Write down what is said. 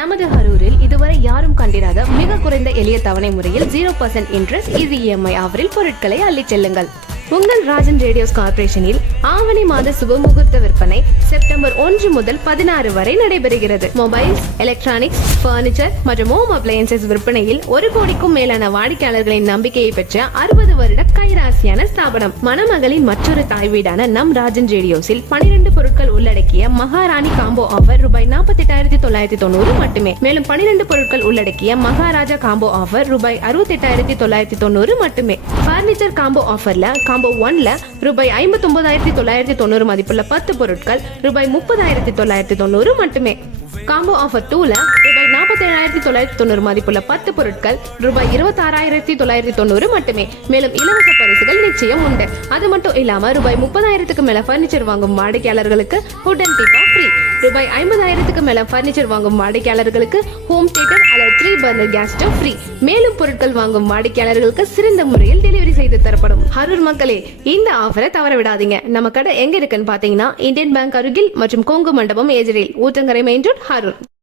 நமது ஹரூரில் இதுவரை யாரும் கண்டிராத மிக குறைந்த எளிய தவணை முறையில் 0% இன்ட்ரெஸ்ட் ஈஸி இஎம்ஐ ஆஃபரில் பொருட்களை அள்ளிச் செல்லுங்கள். உங்கள் ராஜன் ரேடியோஸ் கார்ப்பரேஷனில் ஆவணி மாத சுபமுகூர்த்த விற்பனை செப்டம்பர் 1 முதல் 16 வரை நடைபெறுகிறது. மொபைல்ஸ், எலக்ட்ரானிக்ஸ், பர்னிச்சர் மற்றும் ஹோம் அப்ளையன்சஸ் விற்பனையில் 1 கோடிக்கும் மேலான வாடிக்கையாளர்களின் நம்பிக்கையை பெற்ற 60 வருட கைராசியான ஸ்தாபனம். மணமகளின் மற்றொரு தாய் வீடான நம் ராஜன் ரேடியோஸில் 12 பொருட்கள் உள்ளடக்கிய மகாராணி காம்போ ஆஃபர் ரூபாய் 48,990 மட்டுமே. மேலும் 12 பொருட்கள் உள்ளடக்கிய மகாராஜா காம்போ ஆஃபர் ரூபாய் 68,990 மட்டுமே. பர்னிச்சர் காம்போ ஆஃபர்ல காம்போ 1ல ரூபாய் 59,990 மதிப்புள்ள 10 பொருட்கள் ரூபாய் 30,990 மட்டுமே. காம்போ ஆஃபர் 2ல ரூபாய் 47,990 மதிப்புள்ள 10 பொருட்கள் ரூபாய் 26,990 மட்டுமே. மேலும் இலவச பரிசுகள் நிச்சயம் உண்டு. அது மட்டும் இல்லாம ரூபாய் 30,000க்கு மேல பர்னிச்சர் வாங்கும் வாடிக்கையாளர்களுக்கு உடன் டிப்பா ஃப்ரீ. ரூபாய் 50,000க்கு மேல பர்னிச்சர் வாங்கும் வாடிக்கையாளர்களுக்கு ஹோம் தியேட்டர் அல்லது 3 பர்னர் கேஸ் ஸ்டவ் ஃப்ரீ. மேலும் பொருட்கள் வாங்கும் வாடிக்கையாளர்களுக்கு சிறந்த முறையில் டெலிவரி செய்து தரப்படும். ஹரூர் மக்களே, இந்த ஆஃபரை தவற விடாதீங்க. நம்ம கடை எங்க இருக்குன்னு பாத்தீங்கன்னா இந்தியன் பேங்க் அருகில் மற்றும் கொங்கு மண்டபம் எதிரில் ஊத்தங்கரை மெயின் ரோட், ஹரூர்.